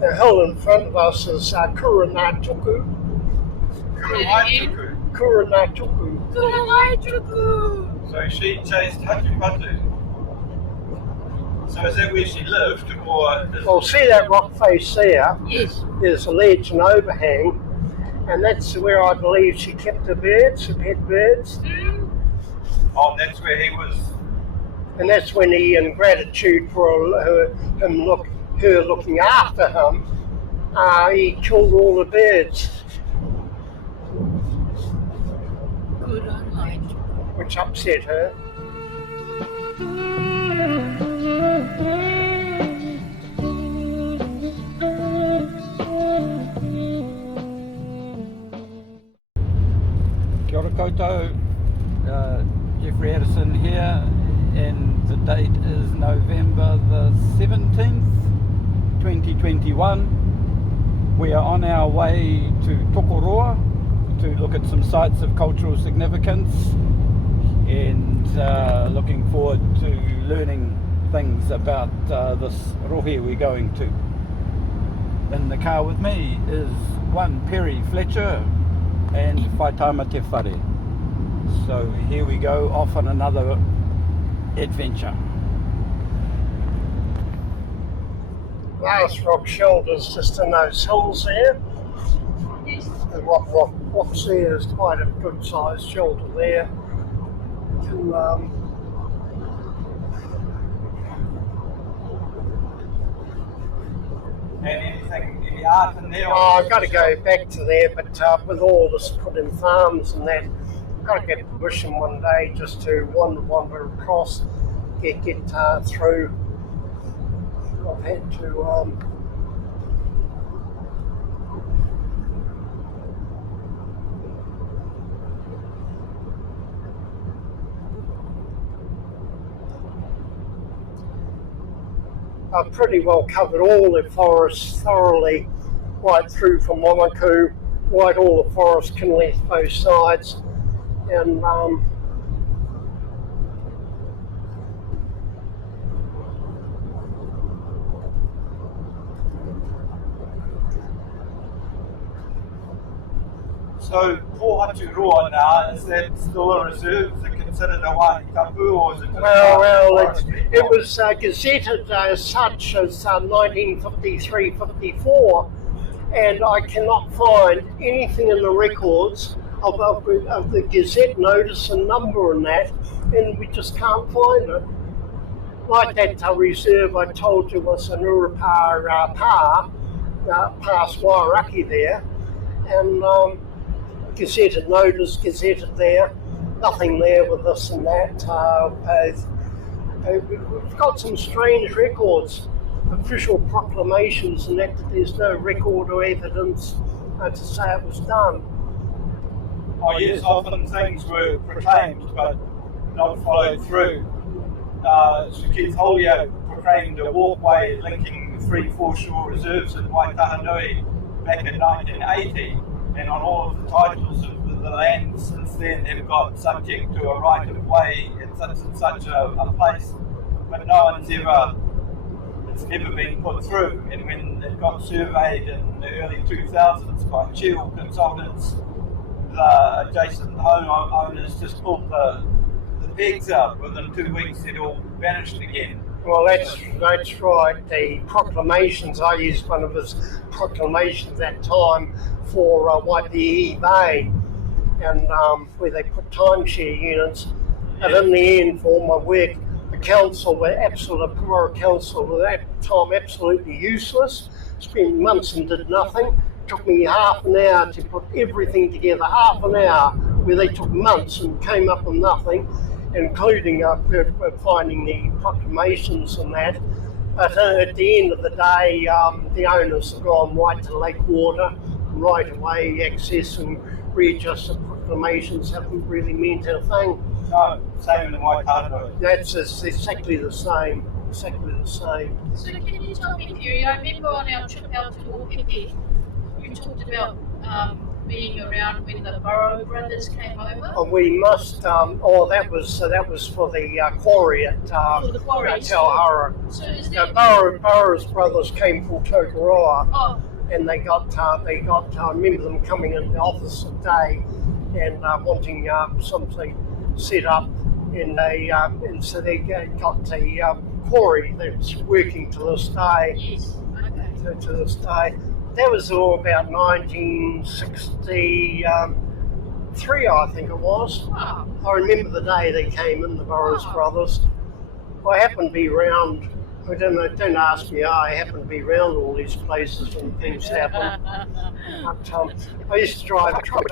The hill in front of us is Kuranatuku. Kuranatuku. So she chased Hatupatu. So is that where she lived, or? Well, see that rock face there? Yes. There's a ledge and overhang, and that's where I believe she kept her birds, her pet birds. Oh, and that's where he was. And that's when he, in gratitude for her looking after him, he killed all the birds. Good on light. Which upset her. Kia ora koutou, Jeffrey Addison here, and the date is November the 17th, 2021. We are on our way to Tokoroa to look at some sites of cultural significance, and looking forward to learning things about this rohe we're going to. In the car with me is one Perry Fletcher and Whaitaima te whare. So here we go, off on another adventure. Last rock shelter's just in those hills there. The rocks there is quite a good sized shelter there. And any art in there? I've got to go back to there, but with all this put in farms and that, I've got to get permission one day just to wander across, get through. I've had to I've pretty well covered all the forests thoroughly, right through from Wamaku, right all the forest can left both sides, and So, Pohaturoa now, is that still a reserve? Is it considered a waihi tapu, or is it just it was gazetted as such as 1953-54, and I cannot find anything in the records of the Gazette notice and number and that, and we just can't find it. Like that reserve I told you was an Urupā past Wairaki there, and gazetted notice, gazetted there, nothing there with this and that. We've got some strange records, official proclamations and that there's no record or evidence to say it was done. Oh yes, often things were proclaimed but not followed through. Sir Keith Holyoake proclaimed a walkway linking the three foreshore reserves at Waitahanui back in 1980, and on all of the titles of the land since then they've got subject to a right of way at such and such a place, but it's never been put through. And when it got surveyed in the early 2000s by Chill Consultants, the adjacent homeowners just pulled the pegs out. Within 2 weeks it all vanished again. Well, that's right. The proclamations, I used one of his proclamations that time for Waipihi Bay, and where they put timeshare units. And in the end, for all my work, the council, the Pura Council, at that time absolutely useless. Spent months and did nothing. Took me half an hour to put everything together, half an hour, where they took months and came up with nothing, including finding the proclamations and that. But at the end of the day, the owners have gone right to lake water, right away access and readjust the proclamations haven't really meant a thing. No, same in Waikato. That's exactly the same. Exactly the same. So can you tell me, Perry, I remember on our trip out to Auckland, you talked about being around when the Burrow brothers came over? We must. That was for the quarry at For the quarry. TeWhare. So is there... Burrow's brothers came from Tokoroa, Oh, and they got. I remember them coming in the office a day and wanting something set up, and so they got the quarry that's working to this day. yes. Okay. To this day. That was all about 1963, I think it was. Oh, I remember the day they came in, the Burrows brothers. I happened to be round. Don't ask me how I happened to be round all these places when things happen. But, I used to drive a truck.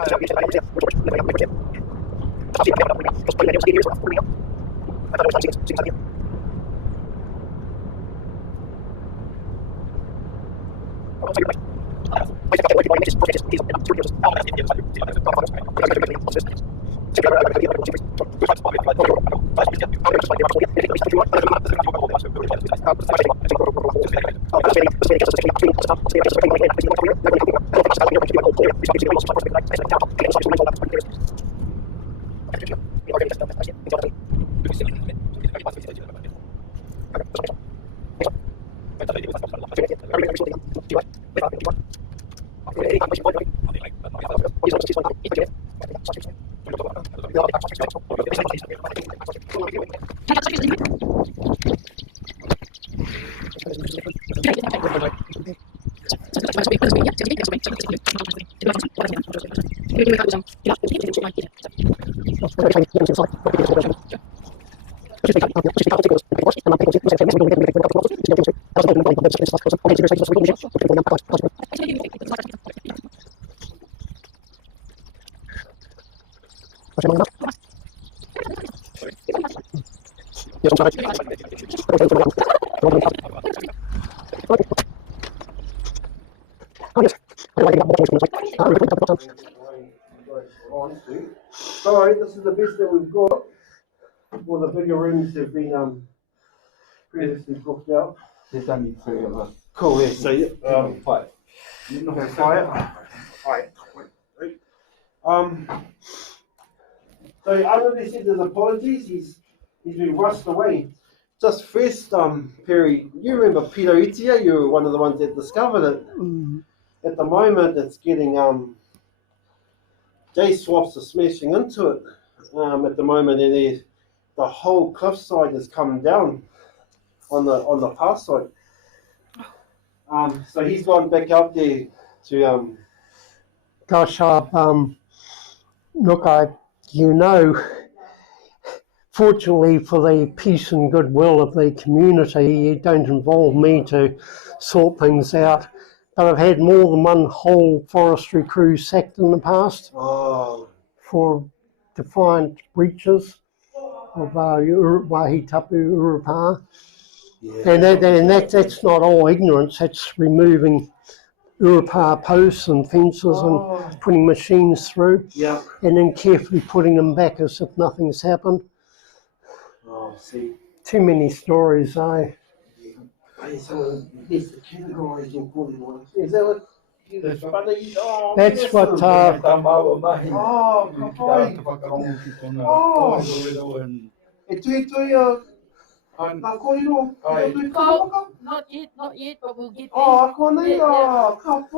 Sorry, this is the best that we've got. All the bigger rooms have been previously booked out. There's only 3 of us. Cool, yeah, so Five. So Andy said his apologies, he's been rushed away. Just first, Perry, you remember Peter Itia, you were one of the ones that discovered it. At the moment it's getting J-swaps are smashing into it at the moment, and the whole cliffside is coming down on the pass side. So he's gone back out there to fortunately for the peace and goodwill of the community, it don't involve me to sort things out. But I've had more than one whole forestry crew sacked in the past for defiant breaches of Wahitapu Urupā. Yeah. And that's not all ignorance, that's removing Urupā posts and fences and putting machines through, and then carefully putting them back as if nothing's happened. Too many stories, eh? So it's the categories in Polymorph. Is that what? That's what. Not yet, but we'll get there. Online archives.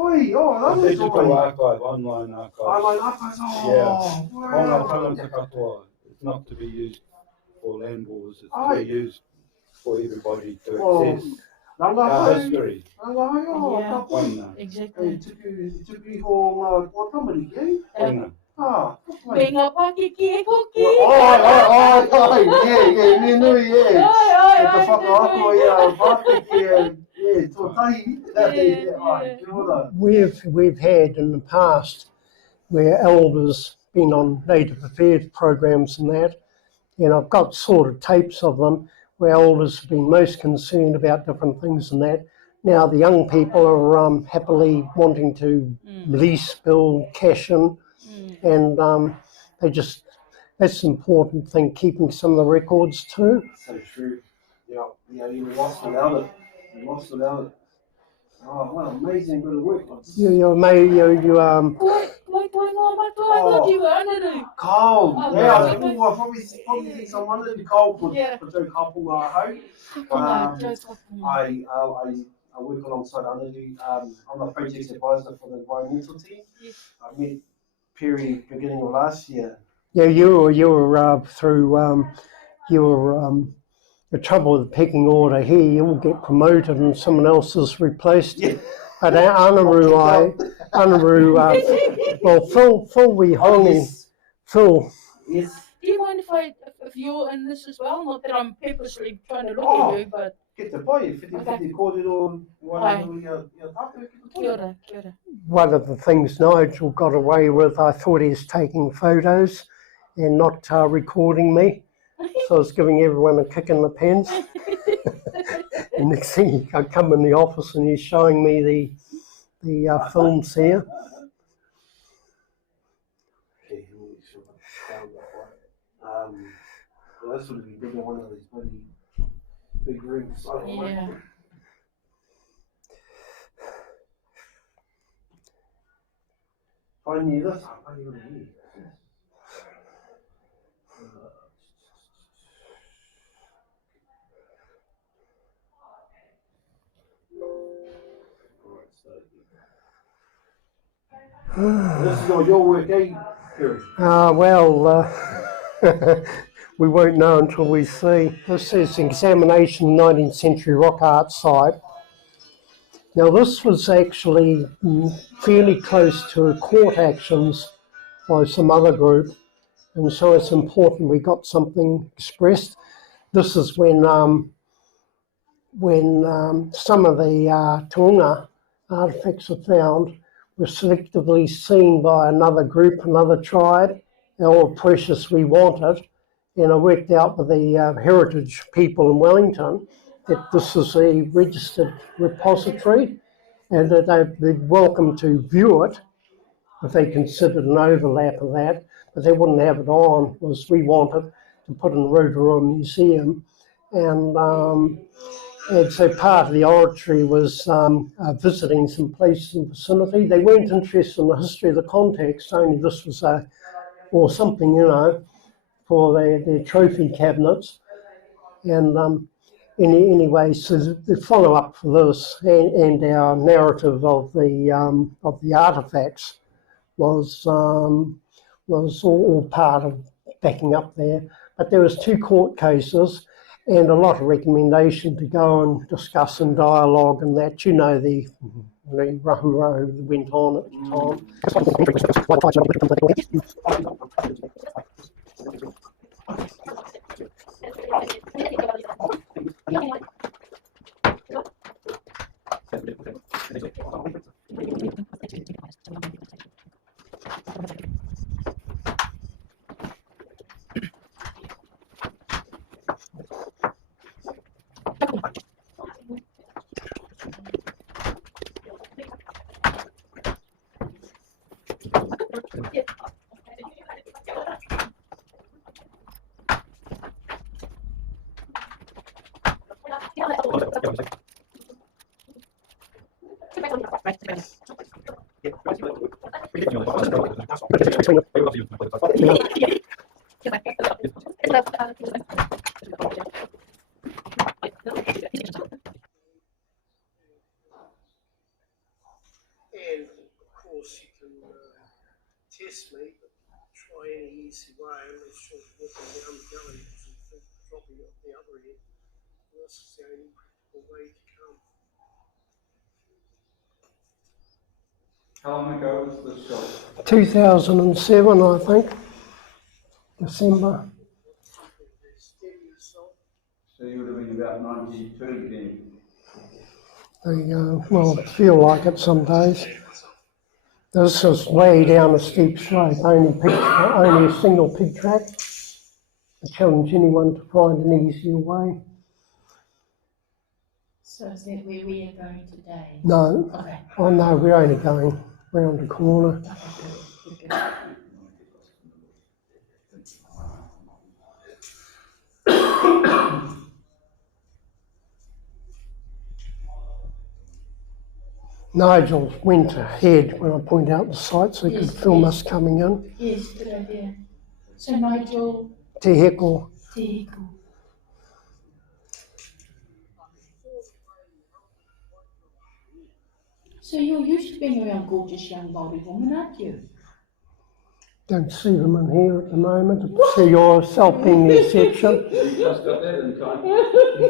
It's not to be used for land wars, it's to be used for everybody to access history. Yeah, exactly. Benga pakiki kuki. We've had in the past where elders been on native affairs programs and that, and I've got sort of tapes of them where elders have been most concerned about different things and that. Now the young people are happily wanting to lease, build, cash in, and that's an important thing, keeping some of the records too. So true. Yeah, you lost without it. Oh, what an amazing bit of work. What Whaitaima, I thought you were under. Cold. Oh, Yeah, I okay. think I probably think someone under the cold for Yeah. two couple home. I work alongside Anu. I'm a project advisor for the environmental team. Yes. I met Perry beginning of last year. Yeah, you were through the trouble with the pecking order here. You'll get promoted and someone else is replaced. Yeah. But Anaru, Phil, we hung in. Phil. Yes. Do you mind if you're in this as well? Not that I'm purposely trying to look at you, but Get the boy, if you kōrero, kia ora, kia ora. One of the things Nigel got away with, I thought he was taking photos and not recording me. So I was giving everyone a kick in the pants. And next thing I come in the office and he's showing me the films here. Well, this would be bigger one of these bloody big rooms. Yeah. If I knew this, I knew it here. This is all your work, eh, Perry? We won't know until we see. This is examination 19th century rock art site. Now this was actually fairly close to court actions by some other group, and so it's important we got something expressed. This is when some of the Taonga artefacts are found were selectively seen by another group, another tribe. They were precious, we wanted, and I worked out with the heritage people in Wellington that this is a registered repository and that they'd be welcome to view it if they considered an overlap of that, but they wouldn't have it on, was we wanted to put in Rotorua Museum. And so part of the oratory was visiting some places in the vicinity. They weren't interested in the history of the context, only this was or something, for their trophy cabinets. And anyway, so the follow-up for this and our narrative of the artefacts was all part of backing up there. But there was 2 court cases and a lot of recommendation to go and discuss and dialogue and that. The rahuro that went on at And of course you can test me, but try any easy way unless you're walking down the gully and dropping it the other end. This is the only practical way to come. How long ago was this shot? 2007, I think, December. So you would have been about 92 then? Well, I feel like it some days. This is way down a steep slope, only a single pig track. I challenge anyone to find an easier way. So is that where we are going today? No. Okay. Oh no, we're only going round the corner. Nigel went ahead when I pointed out the site so he Yes, could film yes. us coming in. Yes, good idea. So Nigel, Te heko. Tihiko. So you're used to being around gorgeous young Māori women, aren't you? Don't see them in here at the moment. See yourself being the exception. You just got that in time.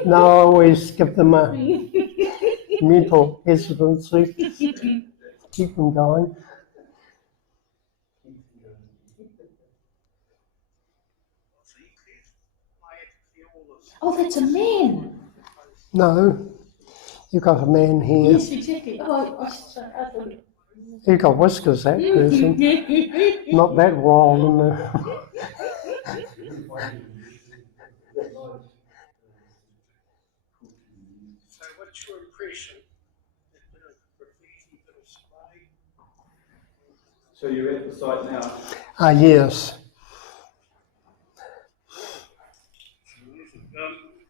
No, I always give them a mental hesitancy. Keep them going. Oh, that's a man. No, you've got a man here. Yes, exactly. Oh, I thought. You've got whiskers, that person. Not that wild in the... So what's your impression? So you're at the site now? Yes.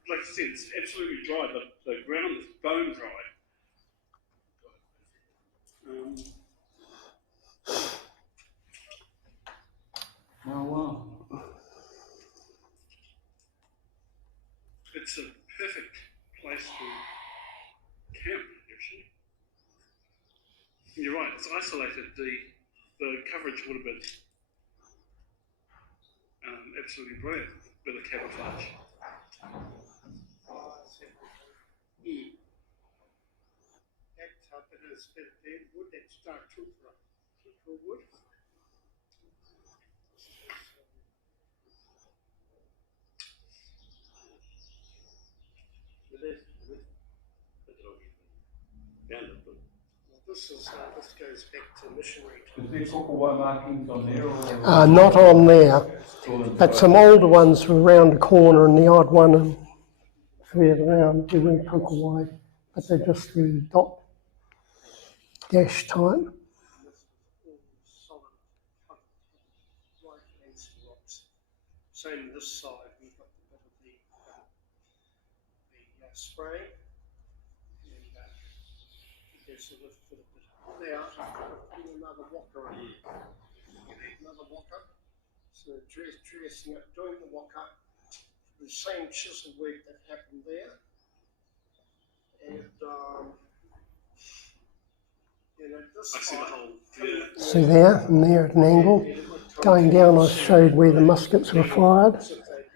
Like I said, it's absolutely dry, but the ground is bone dry. Oh wow. It's a perfect place to camp, actually. You're right, it's isolated. The coverage would have been absolutely brilliant with the camouflage. Wood, that's dark TeWhare wood. This goes back to missionary Is there Kokowai markings on there? Or Not on there, but some older ones were round the corner and the odd one and further around, they weren't Kokowai, but they're just the dot dash type. Same this side, we've got a bit of the spray, and there's a little bit there, another waka in. Another waka, so dressing it, doing the waka, the same chisel work that happened there, and this I see the whole, yeah. see there, and there at an angle. Going down, I showed where the muskets were fired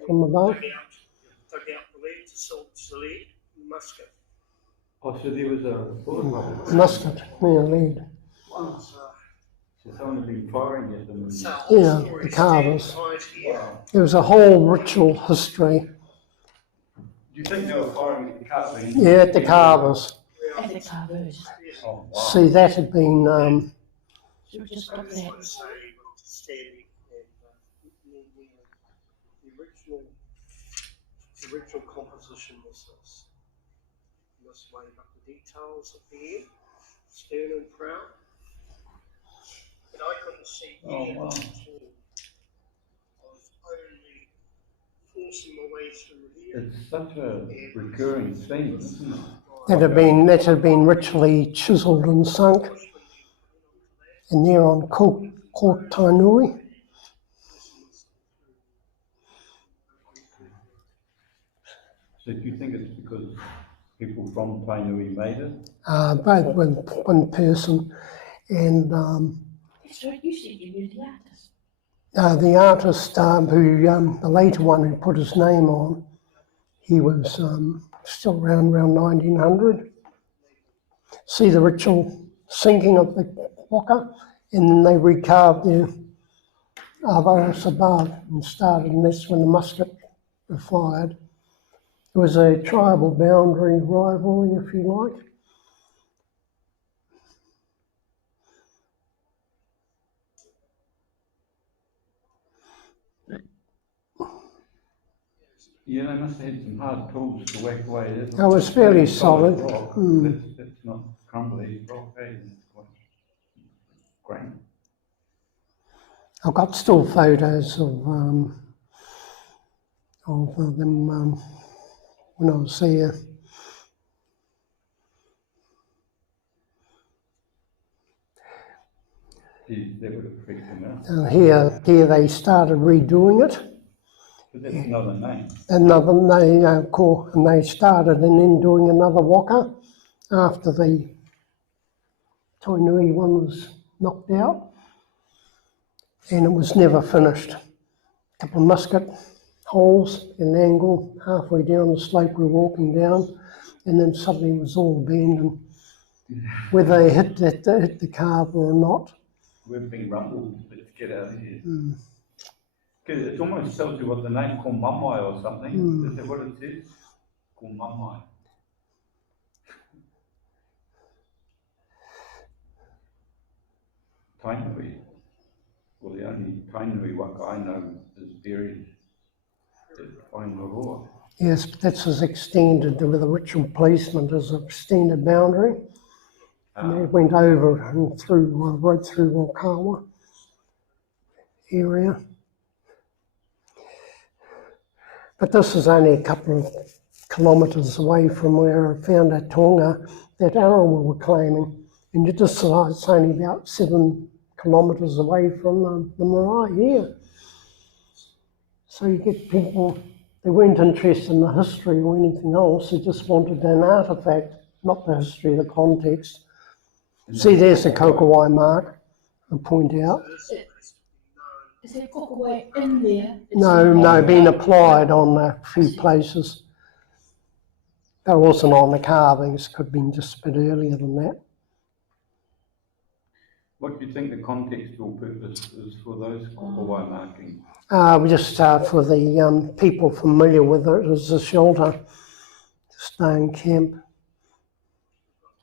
from above. Dug out the lead to lead, musket. Oh, so there was a bullet hole. Musket, yeah, lead. So someone had been firing at them. Yeah, the carvers. There was a whole ritual history. Do you think they were firing at the carvers? Yeah, at the carvers. And the covers. Oh, wow. See, that had been So just stop that. standing, and the original composition was this. This way, up the details at the end, stern and prow. But I couldn't see any of it at all. I was only forcing my way through here. It's such a recurring theme, isn't it? That had been ritually chiselled and sunk. And there on Court Tainui. So do you think it's because people from Tainui made it? Both with one person, and That's right, you said you knew the artist. the artist who, the later one who put his name on, he was still around 1900. See the ritual sinking of the waka, and then they recarved their avaos above and started, and that's when the musket were fired. It was a tribal boundary rivalry, if you like. Yeah, they must have had some hard tools to whack away. It was fairly solid. Rock. It's not crumbly rock, eh? It's quite grain. I've got still photos of them when I was there. Geez, that would have freaked them out. Here they started redoing it. But that's another name. And they started and then doing another waka after the Tainui one was knocked out, and it was never finished. A couple of musket holes at an angle halfway down the slope we're walking down, and then suddenly it was all abandoned, whether they hit the carver or not. We've been rumbled. Let's get out of here. Because it almost tells you what the name Kumamai or something. Is that what it says? Kumamai. Tainui. Well, the only Tainui waka I know is buried at Whaingaroa. Yes, but that's as extended with a ritual placement as an extended boundary. And it went over and through, right through Raukawa area. But this is only a couple of kilometres away from where I found a tonga that Arawa were claiming. And you just saw it's only about 7 kilometres away from the marae here. So you get people, they weren't interested in the history or anything else, they just wanted an artefact, not the history, the context. See, there's the Kokowai mark, I point out. Is there kokowai in there? No, been applied on a few places. That wasn't on the carvings, could have been just a bit earlier than that. What do you think the contextual purpose is for those kokowai markings? Just for the people familiar with it as a shelter, to stay in camp.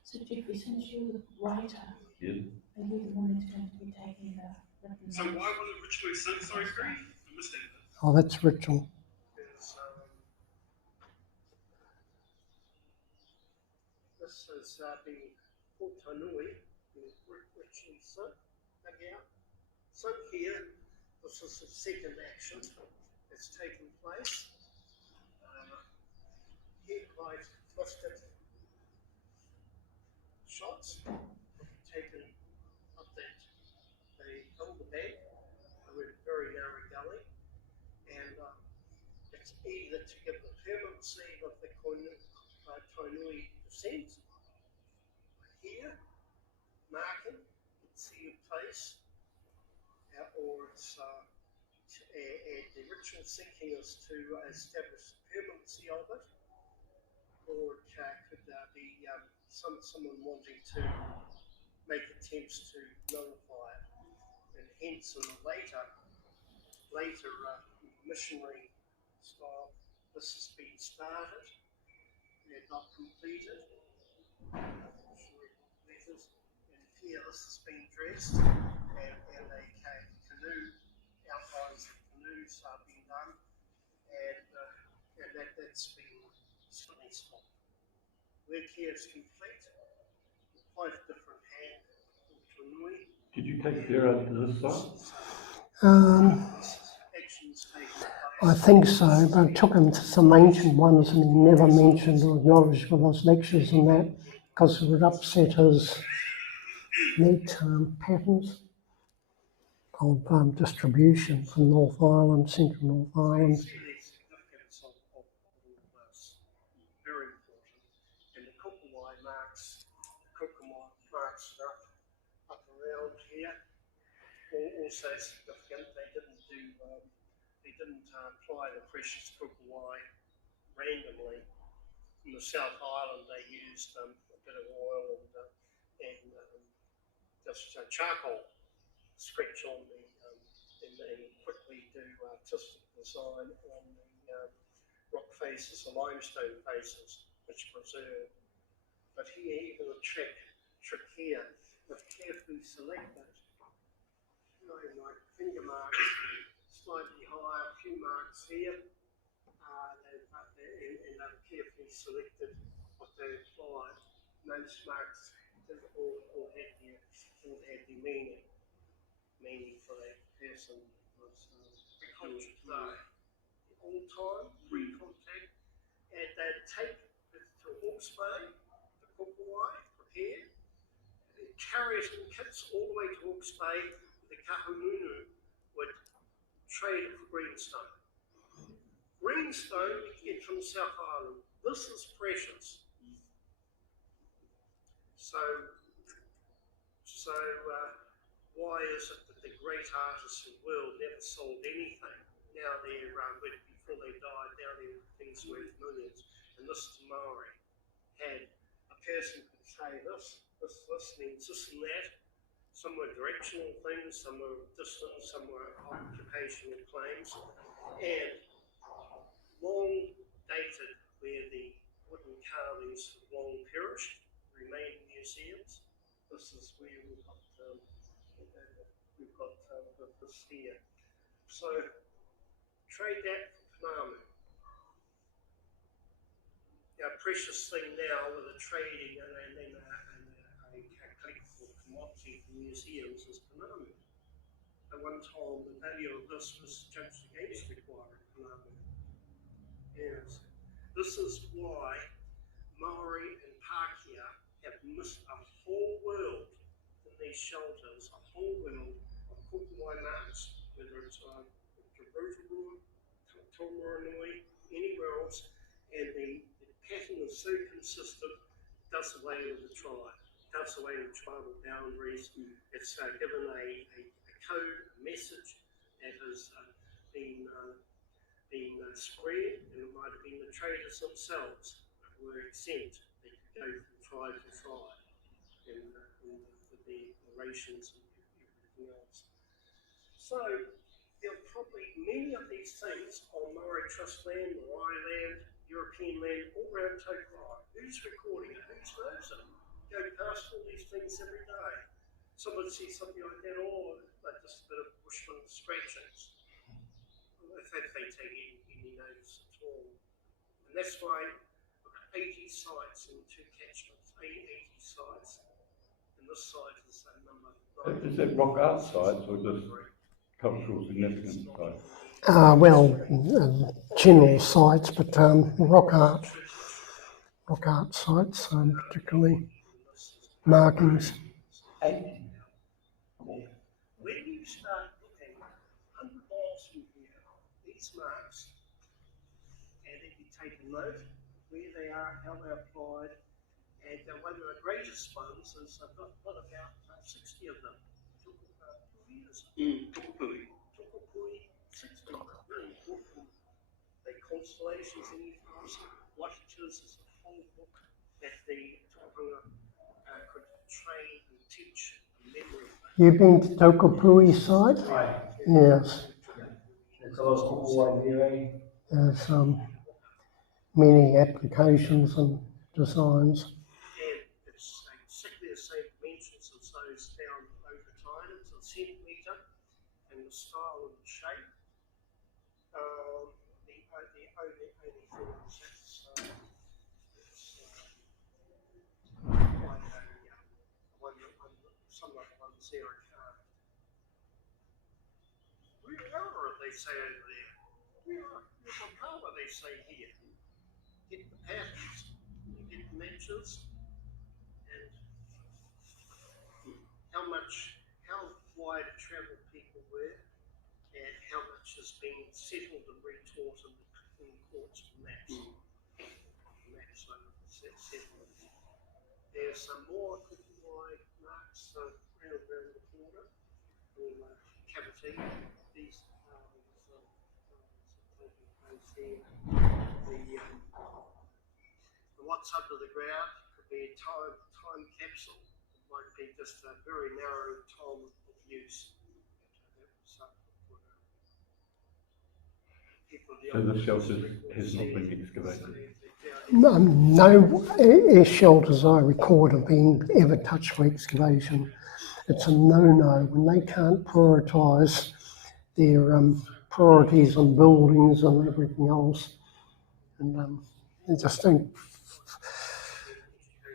So Jeffrey, since you're the writer, Yeah. are you the one who's going to be taking the So why was it ritually sung? Sorry, Perry? I missed that. Oh, that's ritual. This has been Tainui, ritually sung. So here, this is the second action that's taken place. Here, quite twisted shots taken up that they held the bank with a very narrow gully, and it's either to give the permanency of the Tainui descent here, marking, see your place, or it's the ritual sinking is to establish the permanency of it, or it could be someone wanting to make attempts to nullify it, and hence in the later missionary style, this has been started and not completed. And here this has been dressed, and a canoe outlines of canoes are being done, and that's been successful. Work here is complete. Quite a different hand to Nui. Did you take Vera to this side? I think so, but I took him to some ancient ones and he never mentioned or acknowledged with his lectures and that because it would upset his neat patterns of distribution from North Island, Central North Island. Very important. And the Kokowai marks up around here. Also significant. They didn't apply the precious Kokowai randomly. In the South Island, they used a bit of oil and just charcoal scratch on the and quickly do artistic design on the rock faces, the limestone faces, which preserve. But here, even the trick here, if carefully selected, like finger marks, slightly higher, a few marks here, and they've carefully selected what they applied. Those marks all had their meaning for that person was conscious all time, pre-contact, and they'd take to Hawke's Bay, the Kokowai, prepared, carry it in kits all the way to Hawke's Bay. The kahungunu would trade it for greenstone. Greenstone you get from South Island. This is precious. So why is it that the great artists in the world never sold anything? Now they're, before they died, now they're things worth millions. And this is Maori. Had a person could say this means this and that. Some were directional things, some were distant, some were occupational claims. And long dated, where the wooden carvings have long perished, remain in museums. This is where we've got this here. So trade that for Panamu. Our precious thing now with the trading and then a collectible commodity for museums is Panamu. At one time, the value of this was judged against acquiring Panamu. Yes. This is why Maori and Pākehā have missed a whole world in these shelters, a whole world of kukuwai marks, whether it's Rotorua, Taumaranui, anywhere else, and the pattern is so consistent, does away with the tribe, does away with tribal boundaries. It's given a code, a message that has been spread, and it might have been the traders themselves that were exempt. They could go from tribe to tribe, and with the rations and everything else. So there'll probably many of these things on Maori Trust land, Maori land, European land, all around TeWhare. Who's recording it? Who knows it? You go past all these things every day. Someone sees something like that, they're just a bit of bushman scratchings. If they take any notice at all. And that's why we've got 80 sites in 2 catchments, 80 sites. And this site is the same number. Is it rock art sites or just cultural significance sites? General sites, but rock art sites, particularly markings. When you start looking 100 miles from here, these marks, and if you take a note where they are, how they're applied, and one of the greatest ones is I've got about 60 of them. Tukupui, 60. Really important. The constellations in each house, what it is a whole book that the Tōhunga could train and teach memory. You've been to Tukupui site? Right. Yes. It's a lot of kukuwai viewing. There's many applications and designs. And it's exactly the same dimensions as those found over time. It's a centimetre and the style and the shape. The only thing is some of the ones there are carved. Where are they say over there? Raukawa they say here. Get the patterns, get the matches, and how wide a travel people were, and how much has been settled and retaught in courts from that. There's some more kukuwai marks around the corner, or cavity. These what's under the ground could be a time capsule. It might be just a very narrow time of use. So the shelter has not been excavated? No air shelters I record have been ever touched for excavation. It's a no-no when they can't prioritise their priorities on buildings and everything else, and they just don't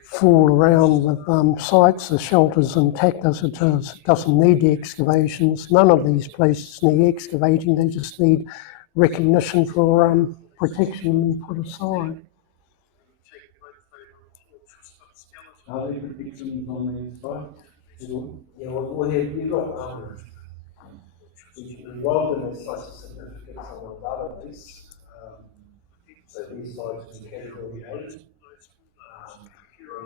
fool around with sites, the shelters intact as it is. It doesn't need the excavations. None of these places need excavating. They just need recognition for protection and put aside. Are there predictions on these sites? Yeah, well, you've got we log them as such certificates on our database. So these sites in category A, they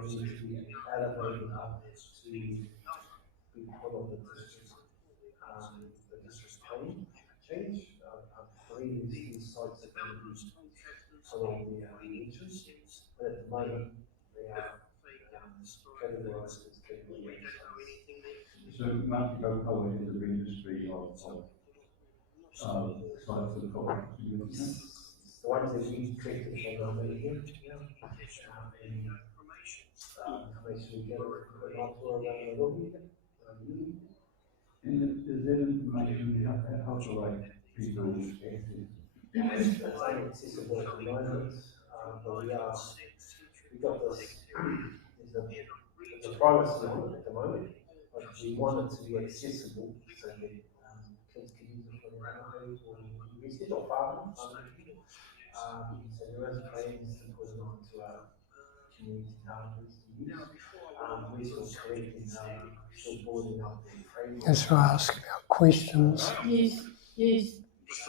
need to be elevated up to be part of the district claim change. I believe these sites are going to be part of the region, but at the moment they are categorized as category A sites. So Mount Raukawa is a registry of sites of cultural significance. The ones that we collected from the media, and information we get from around the world. And is that information how to like people access? It's inaccessible at the moment, but we got this, there's a privacy on it at the moment, but we want it to be accessible so that kids can use it for their own or use it or farm. So there is plans to put it onto our community gardens to use. We're still collecting, still boarding up the framework. As I ask about questions. Yes, yes.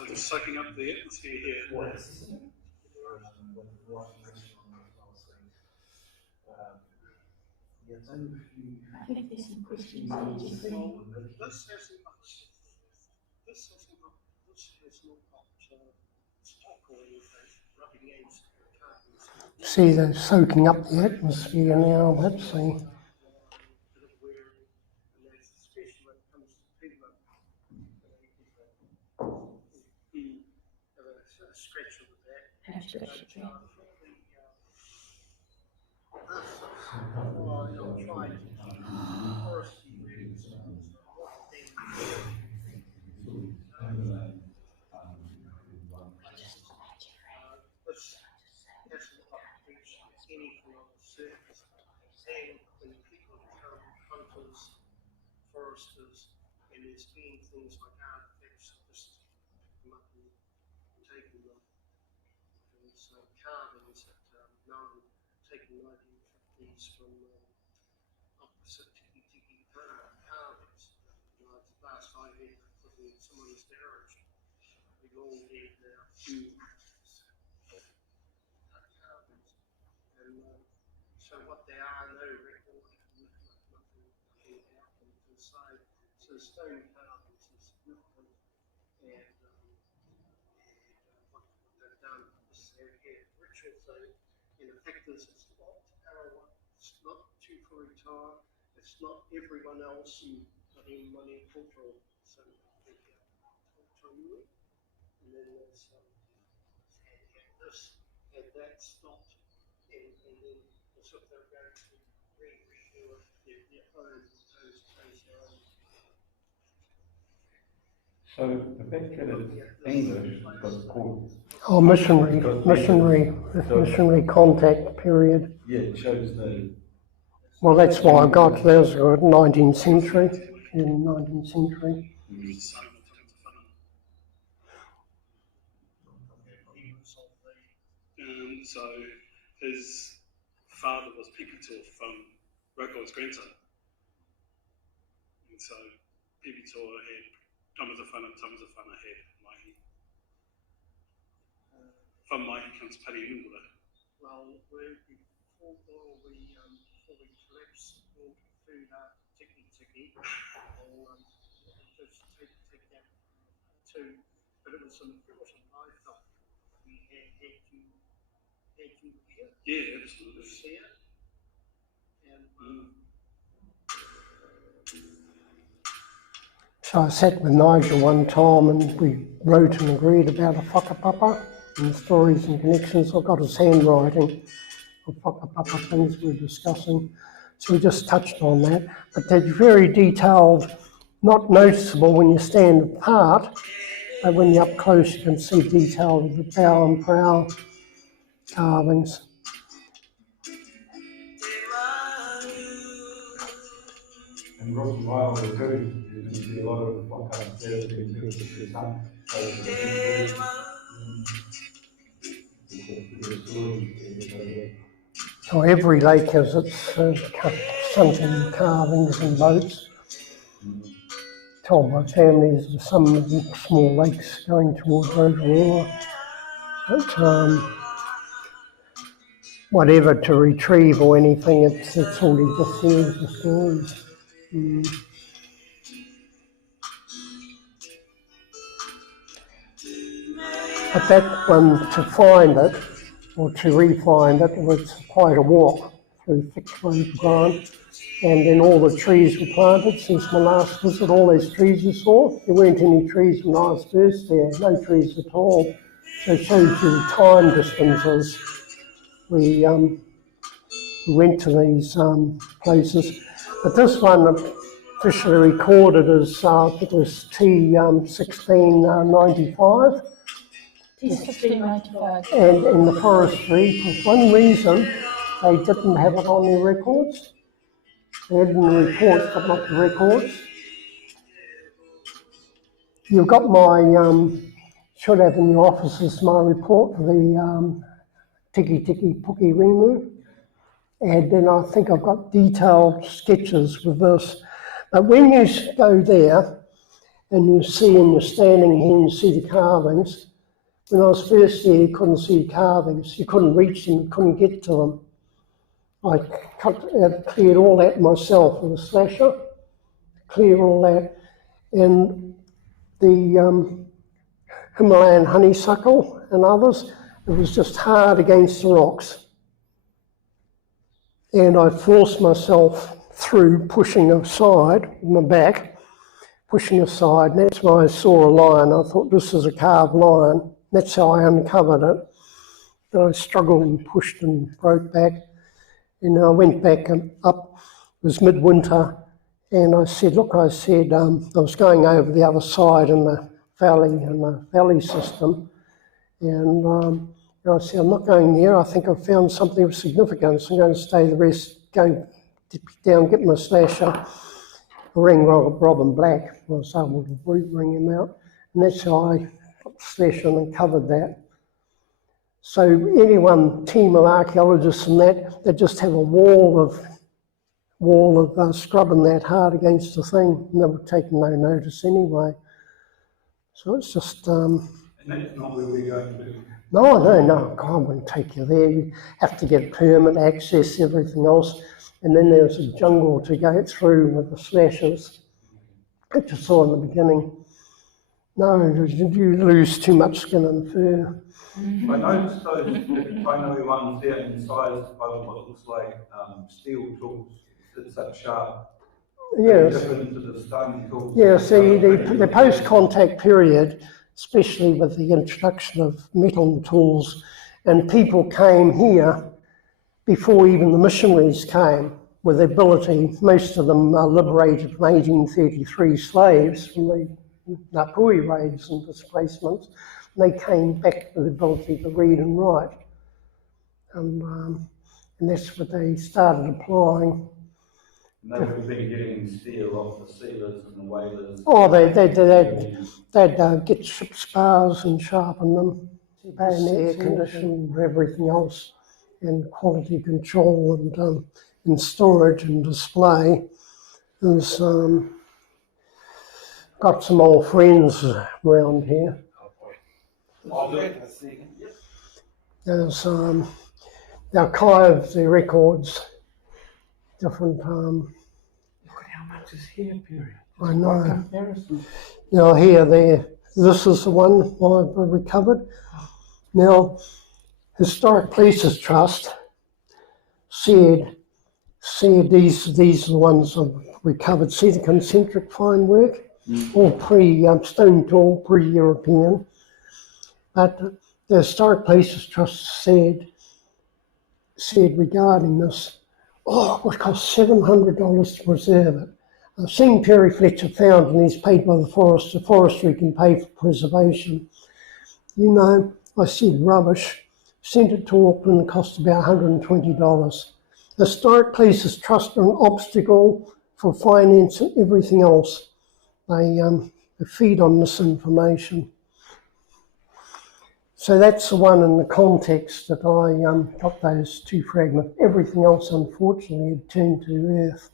Just soaking up the atmosphere here. More accessible. With more information on it as well. So, yeah, it's only a few. I think there's some questions Well, there, Jeffrey. this hasn't got stock or anything rubbing against the cartons. See, they're soaking up the atmosphere now. Let's see. Foresters, and there's been things like Artefacts just picked them up and taken them. And so carvings that known taken 1950s from opposite Tiki carvings. Last I heard putting someone's garage, we all need now carvings. And so what they are, no record, nothing out inside. So stone carvings is significant, and what they've done is they've had ritual thing. In effect, it's not too for retire. It's not everyone else who got in money cultural. So cultural, and then there's this and that stopped, and then also they're going to redo their own. So the fact that it's English but called Missionary contact period. yeah, it shows the Well, that's why I got those 19th century, in 19th century. So his father was Pipito from Raukawa's grandson. And so Pipito had Thomas of Whana had Mahi. From Mahi comes Pari Nungura. Well, before we collapse all food tiki, I'll just take that too. But it was important, I thought. We had you here. Yeah, absolutely. See it. And So I sat with Nigel one time and we wrote and agreed about a whakapapa and the stories and connections. I got his handwriting of whakapapa things we were discussing. So we just touched on that. But they're very detailed, not noticeable when you stand apart, but when you're up close you can see detail of the bow and prow carvings. and Rocky Wild was good. You see a lot of podcasts there that have been good for your son. So So every lake has its sunken carvings and boats. Told my family there's some small lakes going towards Rotorua. But whatever to retrieve or anything, it's all he just hears the stories. But that one, to find it, or to re-find it, was quite a walk through thick grove ground. And then all the trees were planted since my last visit. All those trees you saw, there weren't any trees when I was first there, no trees at all. So it shows you the time distances. We went to these places. But this one officially recorded as, I think it was T1695. T1695. And in the forestry, for one reason, they didn't have it on their records. They had it in the reports, but not the records. You've got my, should have in your offices my report for the Tiki Tiki Puki Rimu. And then I think I've got detailed sketches with this. But when you go there and you see, and you're standing here and you see the carvings, when I was first there, you couldn't see carvings. You couldn't reach them, you couldn't get to them. I cleared all that myself with a slasher, clear all that. And the Himalayan honeysuckle and others, it was just hard against the rocks. And I forced myself through pushing aside with my back, pushing aside, and that's when I saw a lion. I thought, this is a carved lion. That's how I uncovered it. But I struggled and pushed and broke back. And I went back up, it was midwinter, and I said, look, I was going over the other side in the valley system, and I said, I'm not going there, I think I've found something of significance, I'm going to stay the rest, go down, get my slasher. I rang Robin Black, I was able to ring him out, and that's how I got the slasher and covered that. So anyone, team of archaeologists and that, they just have a wall of scrubbing that hard against the thing, and they were taking no notice anyway. So it's just... and that's not where we're going to. No, God, I wouldn't take you there. You have to get permit, access, everything else. And then there's a jungle to go through with the slashers, which you saw in the beginning. No, you lose too much skin and fur. I noticed those tiny ones there incised by what looks like steel tools. It's that sharp. Yes. Different to the stone tools. Yeah, see, the post-contact period, especially with the introduction of metal tools, and people came here before even the missionaries came with the ability. Most of them liberated from 1833 slaves from the Ngāpuhi raids and displacements. They came back with the ability to read and write. And that's what they started applying. And they would have been getting steel off the sealers and the whalers. Oh, they'd get ship spars and sharpen them, air conditioning, everything else, and quality control and storage and display. There's got some old friends around here. There's they archive the records, different. Look at how much is here, Perry. I know. Comparison. Now here, there. This is the one I've recovered. Now, Historic Places Trust said these are the ones I've recovered. See the concentric fine work, all stone tool, pre-European. But the Historic Places Trust said regarding this, it would cost $700 to preserve it. I've seen Perry Fletcher found, and he's paid by the forest. The forestry can pay for preservation. You know, I said rubbish. Sent it to Auckland, it cost about $120. Historic Places Trust are an obstacle for finance and everything else. They feed on misinformation. So that's the one in the context that I got those two fragments. Everything else, unfortunately, had turned to earth.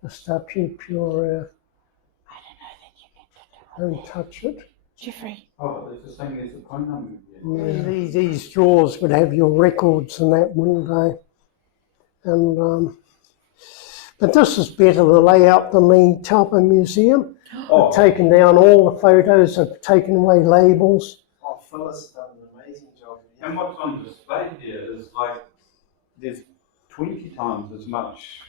Just pure earth. I don't know that you Don't touch it. Jeffrey. Oh, there's this thing, there's a phone number. Yeah. These drawers would have your records and that, wouldn't they? And but this is better the layout than the Taupo Museum. Oh. I've taken down all the photos. I've taken away labels. Oh, Phyllis done an amazing job. And what's on display here is like, there's 20 times as much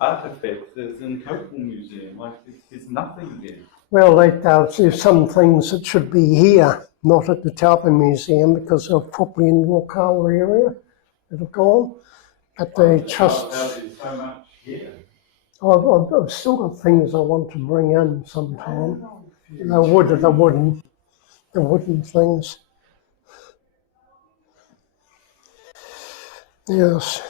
artefacts as in Taupo Museum. Like, there's nothing there. Well, there's some things that should be here, not at the Taupo Museum, because they're probably in the Raukawa area that have gone. But the trust. There's so much here. I've still got things I want to bring in sometime. The wooden things. Yes.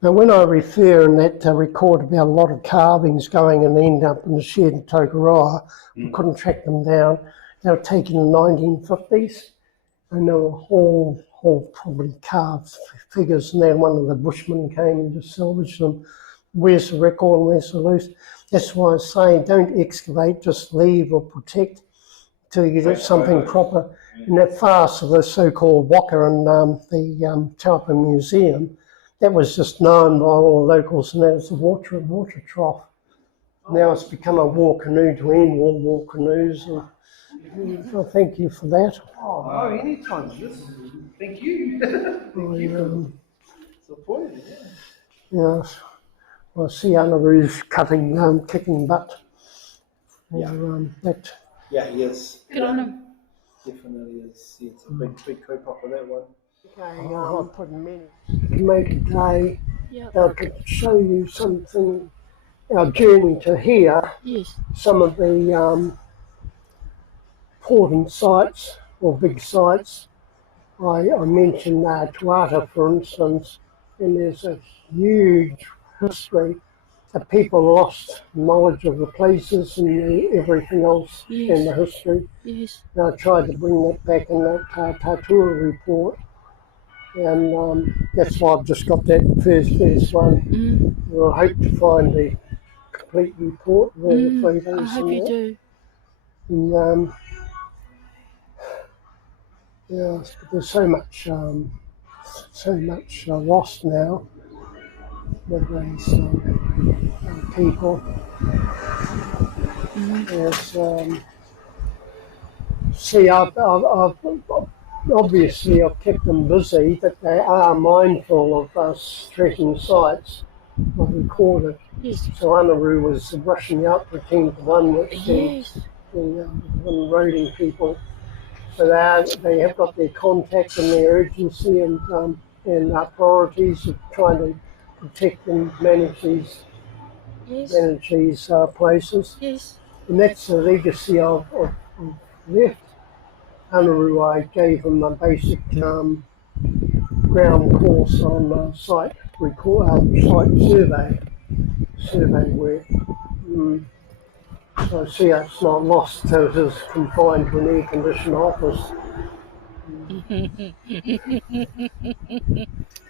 Now, when I refer in that record about a lot of carvings going and end up in the shed in Tokoroa, I couldn't track them down. They were taken in the 1950s, and they were whole probably carved figures, and then one of the bushmen came and just salvaged them. Where's the record and where's the loose? That's why I say don't excavate, just leave or protect till you get something proper. And that farce of the so-called waka in the Taupo Museum, that was just known by all the locals, and that was a water trough. Now it's become a war canoe to end war canoes. And well, thank you for that. Oh, no, anytime. Thank you. Supported, yeah. Yes. I see Anaru's kicking butt. Yeah. That. Yeah, he is. Good on him. Definitely is. Yeah, it's a big co-pop of that one. Okay, I'll put many. To make a day, Yep. I could show you something, our journey to here, Yes. some of the important sites or big sites. I mentioned Tuata, for instance, and there's a huge history that people lost knowledge of the places and everything else in the history. Yes. And I tried to bring that back in that Tatua report, and that's why I've just got that first one. We'll hope to find the complete report with all the photos. I hope you do. And yes, but there's so much lost now with these people. There's see, I've obviously I've kept them busy, but they are mindful of us threatened sites. I've recorded. Yes. So Anaru was rushing out for 10 to 1 with the roading people. So they have got their contact and their urgency and priorities of trying to protect and manage these places. Yes. And that's the legacy I've left. Anaru, I gave them a basic ground course on site survey work. So see, it's not lost, so it is confined to an air-conditioned office.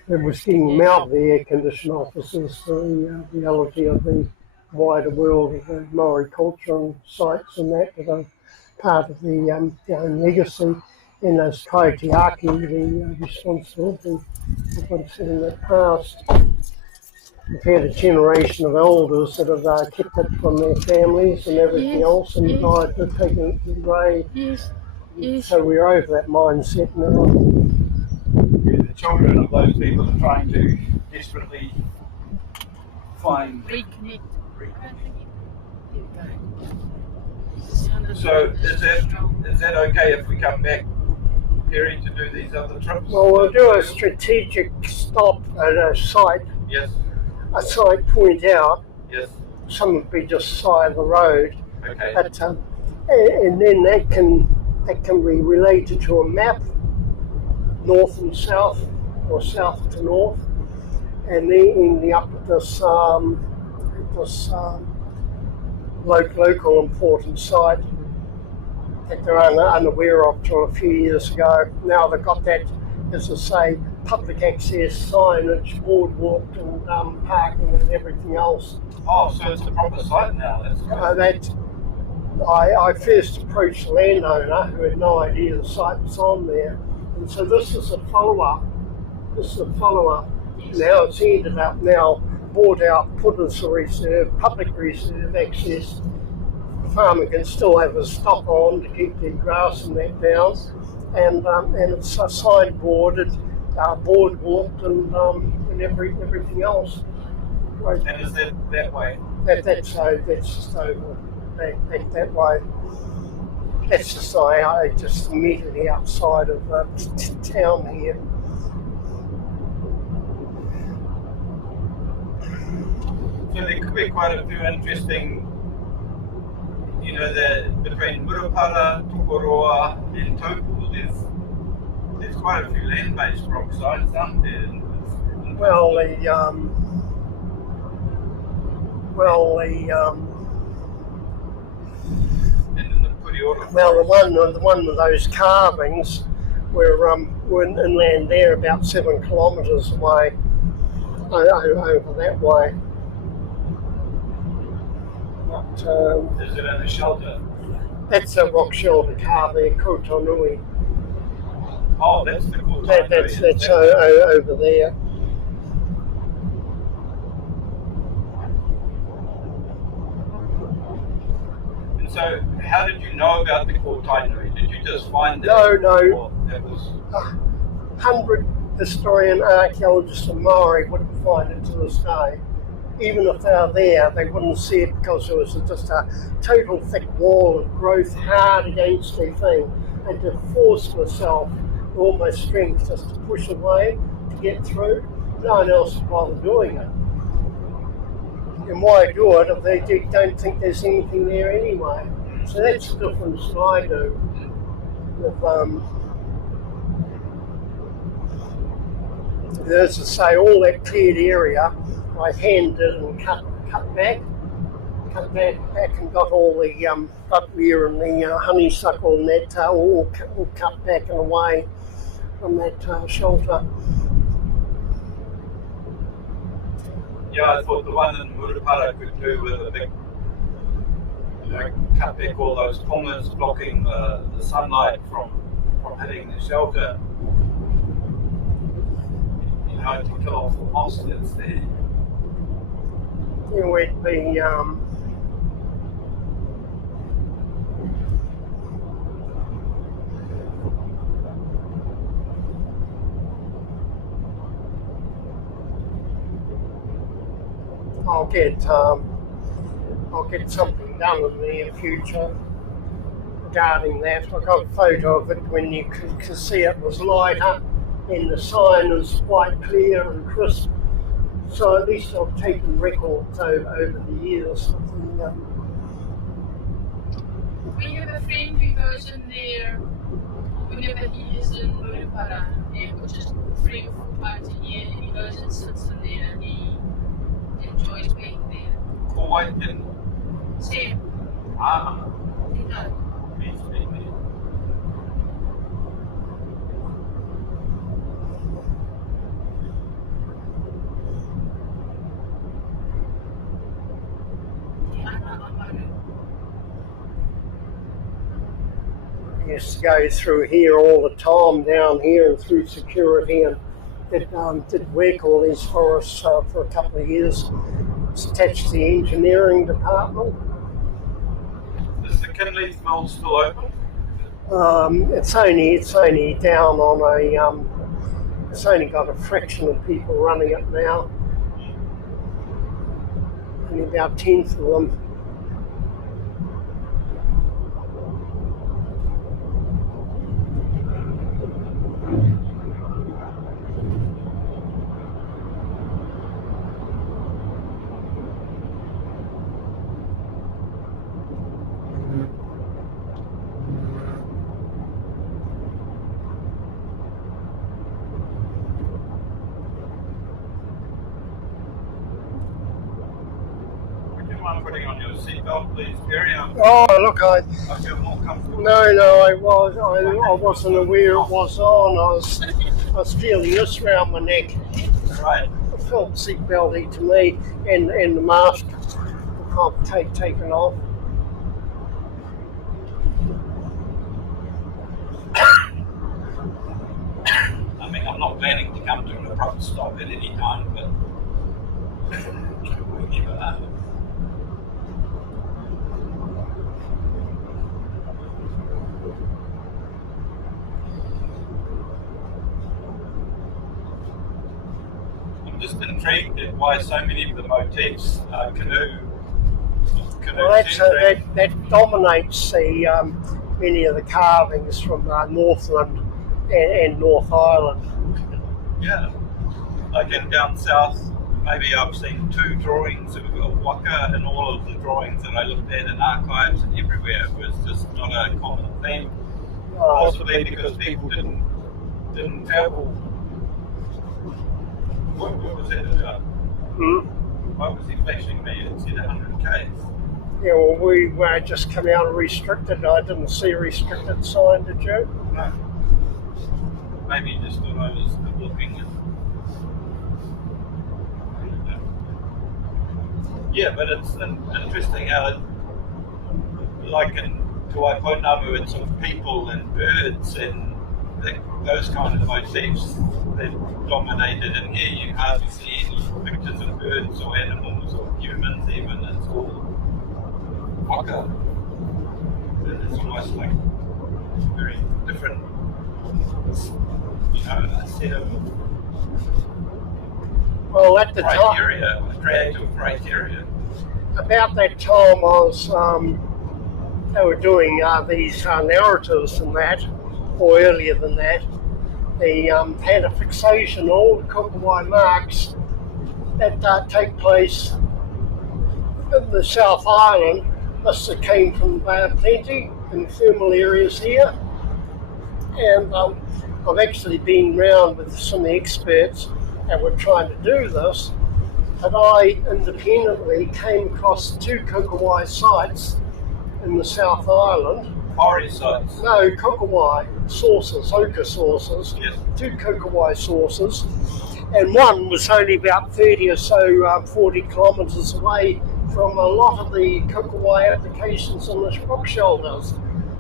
It was getting them out of the air-conditioned offices, the reality of the wider world of the Maori culture and sites and that are part of the own legacy. And as kaitiaki, the responsibility of what's in the past. We've had a generation of elders that have kept it from their families and everything else and died for taking it to the grave. Yes. So we're over that mindset now. The children of those people are trying to desperately find. Reconnect. So is that okay if we come back, Perry, to do these other trips? Well, we'll do a strategic stop at a site. Yes. A site point out. Yes. Some would be just side of the road. Okay. But and then that can be related to a map, north and south, or south to north, and then ending up at this local important site. that they're unaware of till a few years ago. Now they've got that, as I say, public access signage, boardwalk and parking and everything else. Oh, so it's a proper site now. That's great. That I first approached the landowner who had no idea the site was on there, and so this is a follow-up. This is a follow-up. Now it's ended up now bought out, put as a reserve, public reserve access. The farmer can still have a stop on to keep the grass and that down, and it's a signboarded, boardwalk and everything else. Right. And is that way? That's just over back that way. That's just just immediately outside of town here. So there could be quite a few interesting, between Murupara, Tokoroa and Taupu, there's quite a few land-based rock sites, aren't there? Well, the one with those carvings, we're inland there, about 7 kilometres away, over that way. But, is it in a shelter? That's a rock shelter carving, Kotonui. Oh, that's the cool. That's over there. And so, how did you know about the Whaitaima? Did you just find it? No. That was 100 historian archaeologists in Maori wouldn't find it to this day. Even if they were there, they wouldn't see it because it was just a total thick wall of growth hard against the thing. And to force myself, all my strength just to push away, to get through. No one else would bother doing it. And why do it if they don't think there's anything there anyway? So that's the difference that I do. As I say, all that cleared area, I hand did and cut back and got all the buckwheat and the honeysuckle and that all cut back and away from that shelter. Yeah, I thought the one in Murupara could do with a big, cut back all those corners blocking the sunlight from hitting the shelter. To kill off the moss that's there. It would be I'll get something done in the near future regarding that. I got a photo of it when you could see it was lighter and the sign was quite clear and crisp. So at least I've taken records over the years. We have a friend who goes in there whenever he is in Murupara, which is 3 or 4 times a year, and he goes and sits in there and he enjoys being there. Whaitaima. Sam. You know. I used to go through here all the time, down here and through security, and did work all these forests for a couple of years. It's attached to the engineering department. Is the Kinley's mill still open? It's only down on a. It's only got a fraction of people running it now. Only about 10th of them. you mind putting on your seatbelt, please, Perry? Oh, look, I feel more comfortable. no, I wasn't aware it was on. I was feeling this round my neck. Right. It felt seatbelty to me, and the mask can't taken off. I mean, I'm not planning to come to an abrupt stop at any time, but we never know. I'm just intrigued at why so many of the motifs are canoe. Well, that dominates the many of the carvings from Northland and North Island. Yeah. Again, down south, maybe I've seen 2 drawings of waka, and all of the drawings that I looked at in archives and everywhere was just not a common theme. Possibly because people didn't travel. What was that about? Why was he flashing me and said 100 Ks? Yeah, well, we were just coming out of restricted. I didn't see a restricted sign, did you? No. Maybe you just thought I was looking. Yeah, but it's interesting how, like in Whaitaima, it's of people and birds and those kind of motifs that dominated. And here you hardly see any pictures of birds or animals or humans even. It's all waka. It's almost like very different, a set of At the time, creative criteria. About that time, I was they were doing these narratives and that, or earlier than that. They had a fixation on all the Kokowai marks that take place in the South Island. Must have came from the Bay of Plenty and thermal areas here. And I've actually been round with some of the experts that were trying to do this, but I independently came across 2 Kokowai sites in the South Island. Quarry sites? No, Kokowai sources, ochre sources, yes. 2 Kokowai sources, and one was only about 30 or so, 40 kilometres away from a lot of the Kokowai applications on the rock shoulders.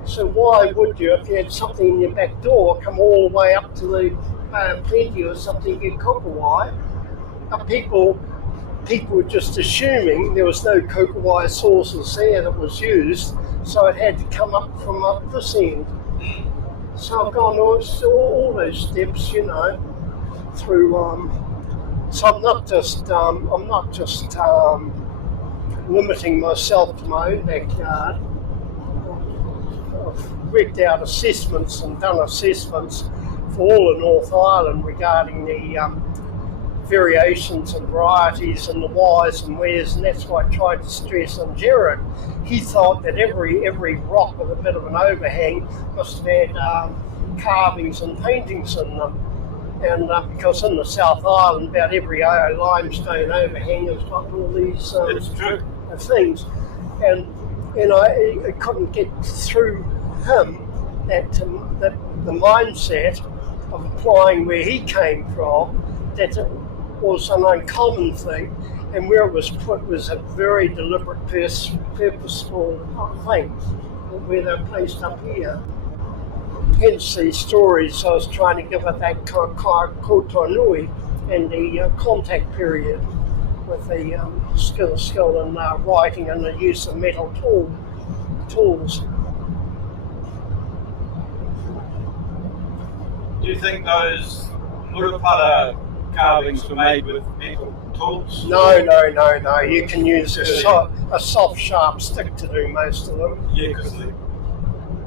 So why would you, if you had something in your back door, come all the way up to the Bay of Plenty or something, get Kokowai? But people were just assuming there was no Kokowai sources there that was used, so it had to come up from up this end. So I've gone all those steps, through. So I'm not just limiting myself to my own backyard. I've worked out assessments and done assessments for all of North Island regarding the variations and varieties and the whys and wheres, and that's why I tried to stress on Jared. He thought that every rock with a bit of an overhang must have had carvings and paintings in them. And because in the South Island, about every limestone overhang has got all these things. And I couldn't get through him that the mindset of applying where he came from, that it was an uncommon thing, and where it was put was a very deliberate, purposeful thing, where they're placed up here. Hence the stories I was trying to give at that Kotonui and the contact period with the skill in writing and the use of metal tools. Do you think those Murupara carvings were made with metal tools? No. You can use a soft, sharp stick to do most of them. Yeah, because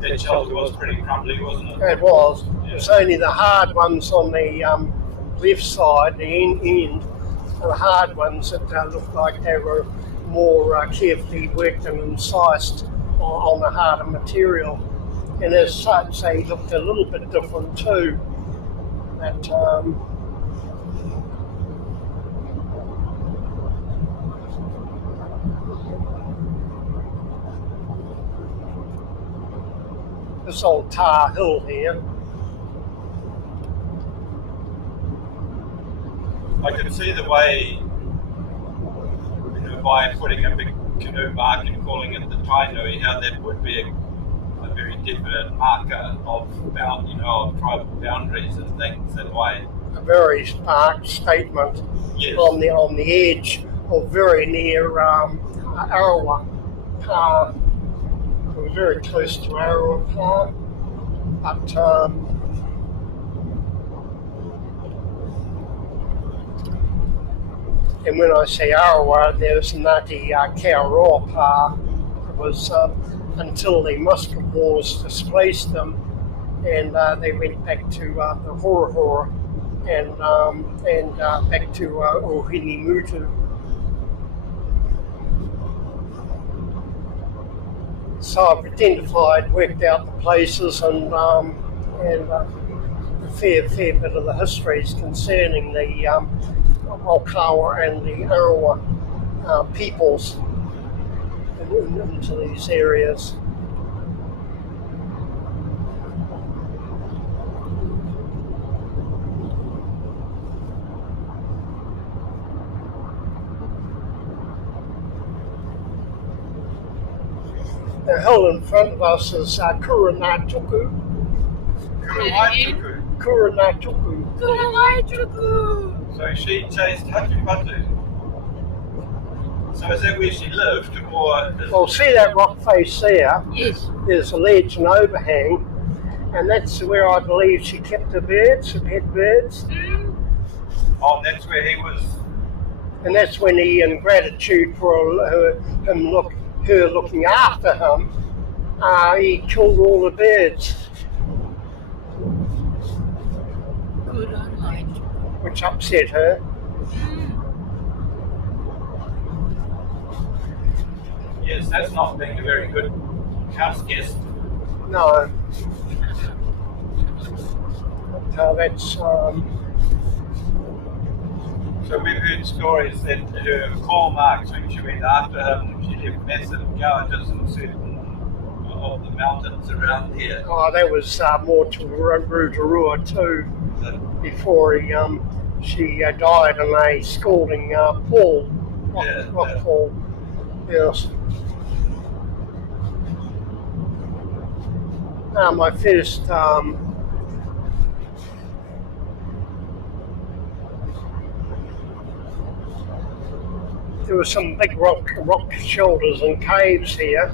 that shelter was pretty crumbly, wasn't it? It was. Yeah. It was only the hard ones on the left side, the end, the hard ones that looked like they were more carefully worked and incised on the harder material. And as such, they looked a little bit different too. That this old tar hill here. I can see the way, by putting a big canoe mark and calling it the Tainui, how that would be a very definite marker of of tribal boundaries and things that way. A very stark statement. Yes. On the edge of very near Arawa. We're very close to Arawa, but and when I say Arawa, there's Ngāti Kaoroa. It was until the Muscat Wars displaced them, and they went back to the Horahora and back to Ohinimutu. So I've identified, worked out the places, and a fair bit of the histories concerning the Raukawa and the Arawa peoples into these areas. The hill in front of us is Kuranatuku. Kuranatuku. So she chased Hatupatu. So is that where she lived, or? Well, see that rock face there? Yes. There's a ledge and overhang, and that's where I believe she kept her birds, her pet birds. Oh, that's where he was. And that's when he, in gratitude for her looking after him, he killed all the birds. Good on light. Which upset her. Yes, that's not being a very good house guest. No. But, that's So we've heard stories that her claw marks when she went after him, she left massive gouges in certain of the mountains around here. oh, that was more to Rotorua too. Before she died in a scalding fall, rock fall. Yes. My first there were some big rock shoulders and caves here,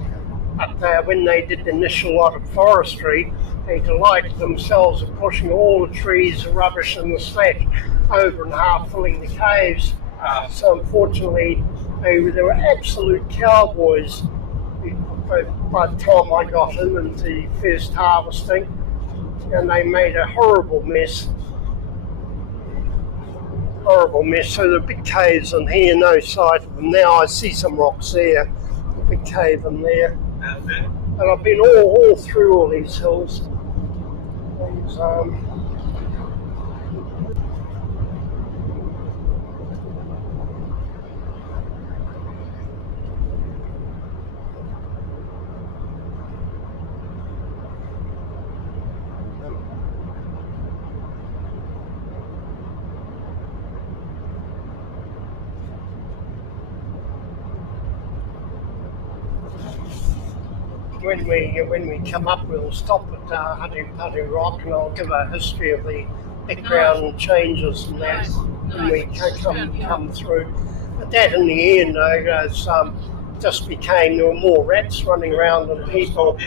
but when they did the initial lot of forestry, they delighted themselves in pushing all the trees, the rubbish and the slack over and half filling the caves. So unfortunately, they were absolute cowboys by the time I got in into the first harvesting, and they made a horrible mess. So the big caves in here, no sight of them now. I see some rocks there, a big cave in there. That's it. And I've been all through all these hills. These, when we come up, we'll stop at Hatupatu Rock, and I'll give a history of the background changes and that when we come through. But that in the end, just became there were more rats running around than people.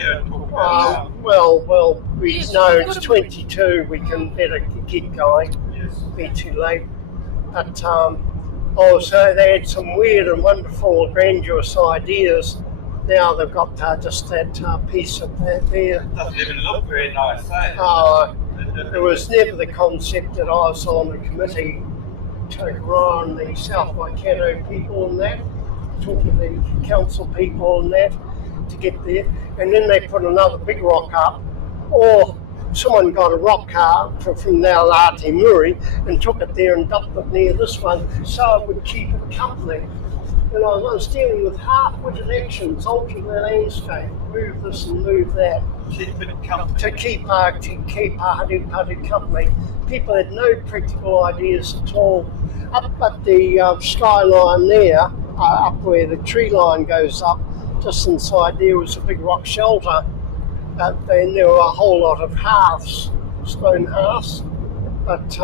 Well, we know it's 22. We can better keep going. Be too late. But also they had some weird and wonderful, grandiose ideas. Now they've got just that piece of that there. Doesn't even look very nice, eh? It was never the concept that I was on the committee to run the South Waikato people and that, talk to the council people and that to get there. And then they put another big rock up, or someone got a rock car from the Aotearoa and took it there and dumped it near this one so it would keep it company. And I was dealing with half-witted actions, alter the landscape, move this and move that. Keep it company. To keep our Hadu company. People had no practical ideas at all. Up at the skyline there, up where the tree line goes up, just inside there was a big rock shelter. Then there were a whole lot of hearths, stone hearths. But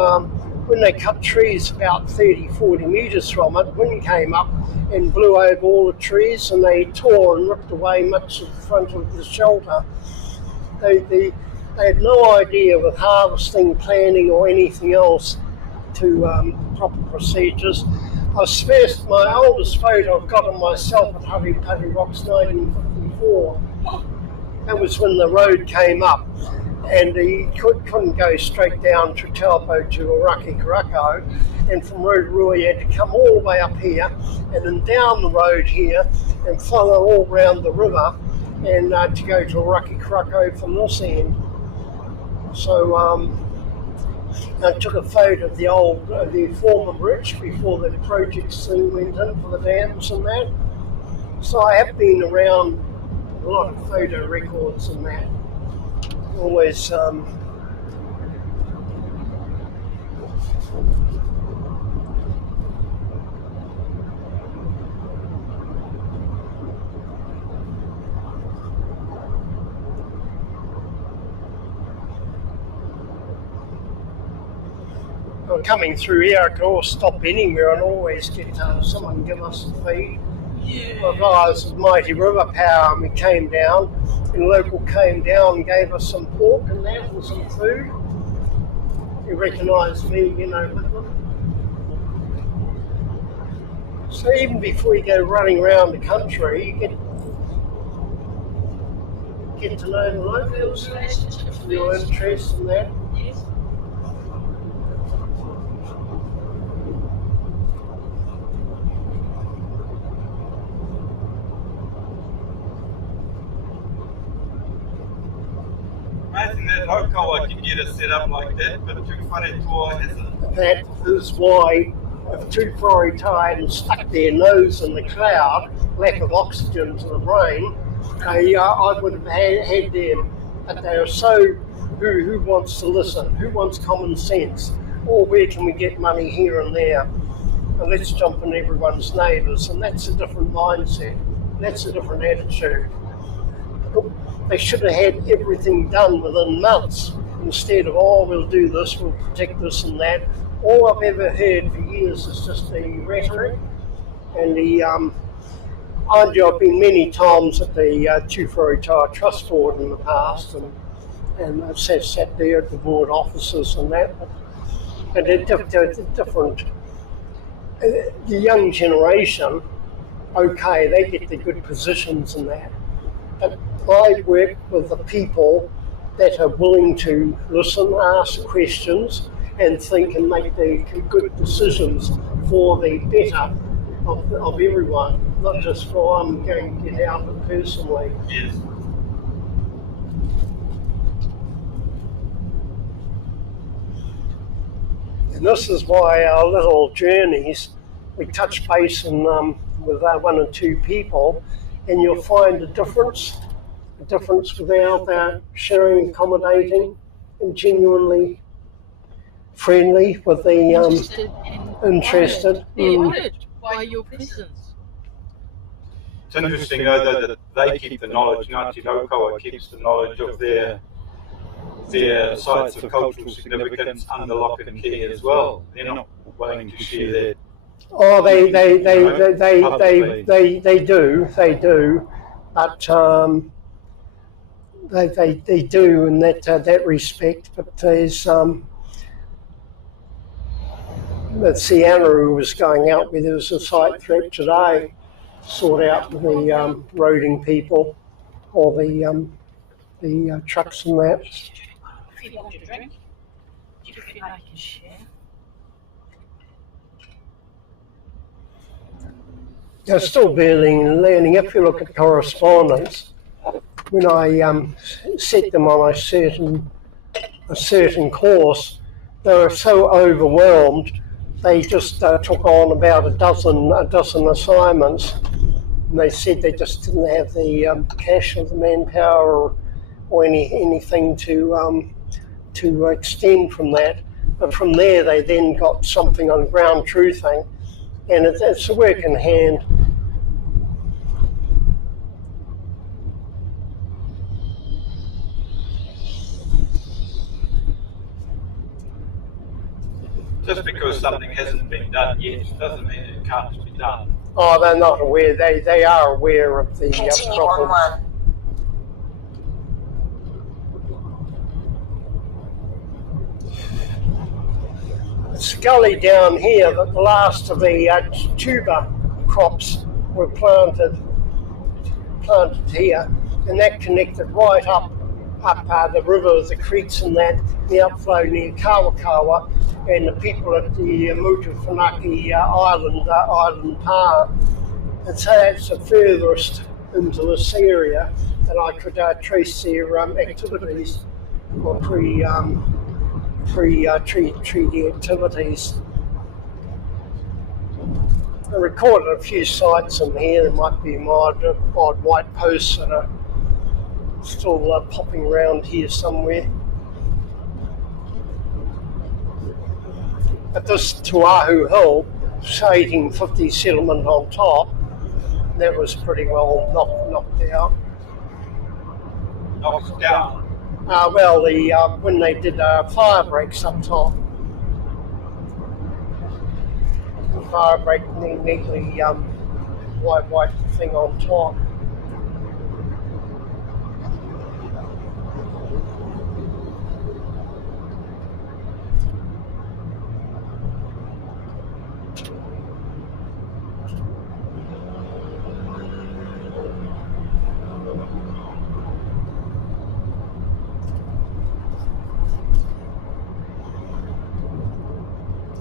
when they cut trees about 30, 40 metres from it, wind came up and blew over all the trees, and they tore and ripped away much of the front of the shelter. They had no idea with harvesting, planning or anything else to proper procedures. My oldest photo I've got of myself at Hurry Putty Rocks 1954. That was when the road came up and he couldn't go straight down to Taupo to Araki Karako, and from Rotorua he had to come all the way up here and then down the road here and follow all round the river and to go to Araki Karako from this end. So I took a photo of the former bridge before the projects thing went in for the dams and that. So I have been around a lot of photo records and that. Always coming through here, I could always stop anywhere and always get someone give us a feed. Yeah. Well, guys with Mighty River Power, and we came down, and local came down and gave us some pork and that and some food. He recognised me, with them. So even before you go running around the country, you get to know the locals, your interests and that. Yes. Amazing that Raukawa can get it set up like that, but TeWhare hasn't. That is why if TeWhare tied and stuck their nose in the cloud, lack of oxygen to the brain, I would have had them. But they are so, who wants to listen? Who wants common sense? Or where can we get money here and there? And let's jump in everyone's neighbours. And that's a different mindset. That's a different attitude. They should have had everything done within months instead of, we'll do this, we'll protect this and that. All I've ever heard for years is just the rhetoric and I've been many times at the TeWhare Trust Board in the past and I've sat there at the board offices and that. But they're different. The young generation, okay, they get the good positions and that. But I work with the people that are willing to listen, ask questions, and think and make the good decisions for the better of everyone, not just for I'm going to get out of it personally. Yes. And this is why our little journeys, we touch base with one or two people, and you'll find a difference without sharing, accommodating, and genuinely friendly with the interested. Honoured by your presence. It's interesting though that they keep the knowledge, Ngāti Raukawa keeps the knowledge of their sites of cultural significance under lock and key as well. They're not willing to share that. Oh, they do, but they do in that respect. But there's the Sianaru was going out where there was a site threat today, sort out with the roading people or the trucks and that. If you want to drink, do you feel like you can share? They're still learning. If you look at correspondence, when I set them on a certain course, they were so overwhelmed they just took on about a dozen assignments, and they said they just didn't have the cash or the manpower or anything to extend from that. But from there, they then got something on ground truthing, and it's a work in hand. Just because something hasn't been done yet doesn't mean it can't be done. Oh, they're not aware. They are aware of the problems. This gully down here, that the last of the tuber crops were planted here, and that connected right up the river, the creeks and that, the outflow near Kawakawa, and the people at the Mutafunaki Island Pa. And so that's the furthest into this area that I could trace their activities, or pre-treaty activities. I recorded a few sites in here. There might be odd white posts that are still popping around here somewhere. At this Tuahu Hill, 1850 settlement on top, that was pretty well knocked out. Knocked down. When they did fire breaks up top. The fire break neatly white thing on top.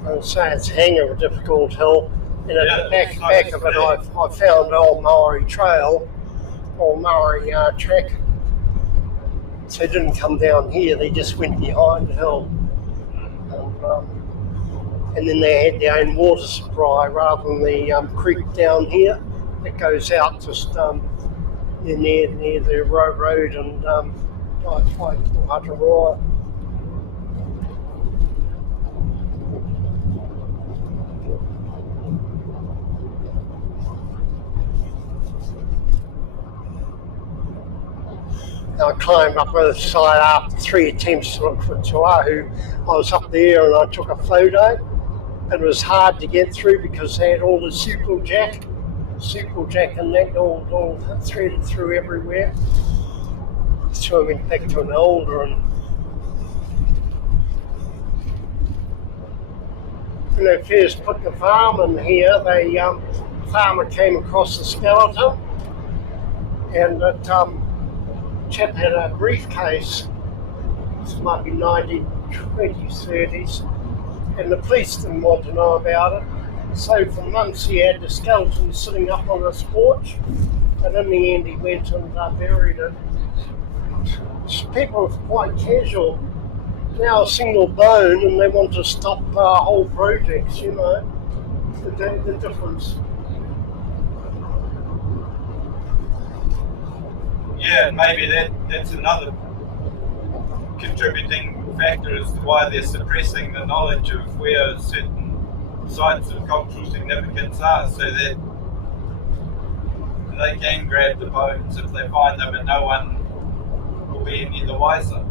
I would say it's a hang of a difficult hill, and at the back of it I found old Maori trail, or Maori track. So they didn't come down here, they just went behind the hill. And then they had their own water supply rather than the creek down here that goes out just near the road and Whaitaima. I climbed up the side after 3 attempts to look for Tuahu. I was up there and I took a photo. It was hard to get through because they had all the super jack and that all threaded through everywhere. So I went back to an older, and when they first put the farm in here, the farmer came across the skeleton, and that chap had a briefcase. This might be 1920s, 30s, and the police didn't want to know about it. So for months he had the skeleton sitting up on his porch, and in the end he went and buried it. People are quite casual. Now a single bone and they want to stop whole projects, you know, the difference. Yeah, maybe that's another contributing factor as to why they're suppressing the knowledge of where certain sites of cultural significance are, so that they can grab the bones if they find them and no one will be any the wiser.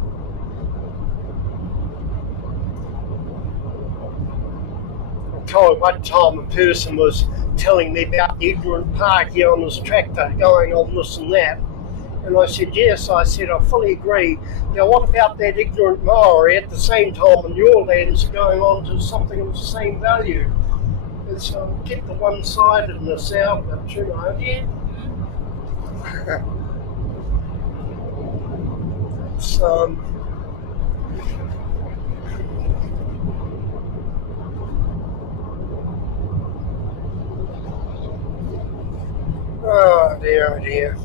I told one time a person was telling me about the ignorant park here on his tractor going on this and that. And I said, yes, I fully agree. Now, what about that ignorant Maori at the same time on your lands going on to something of the same value? And so get the one-sidedness out of it, you know. Yeah. It's, oh dear, oh dear.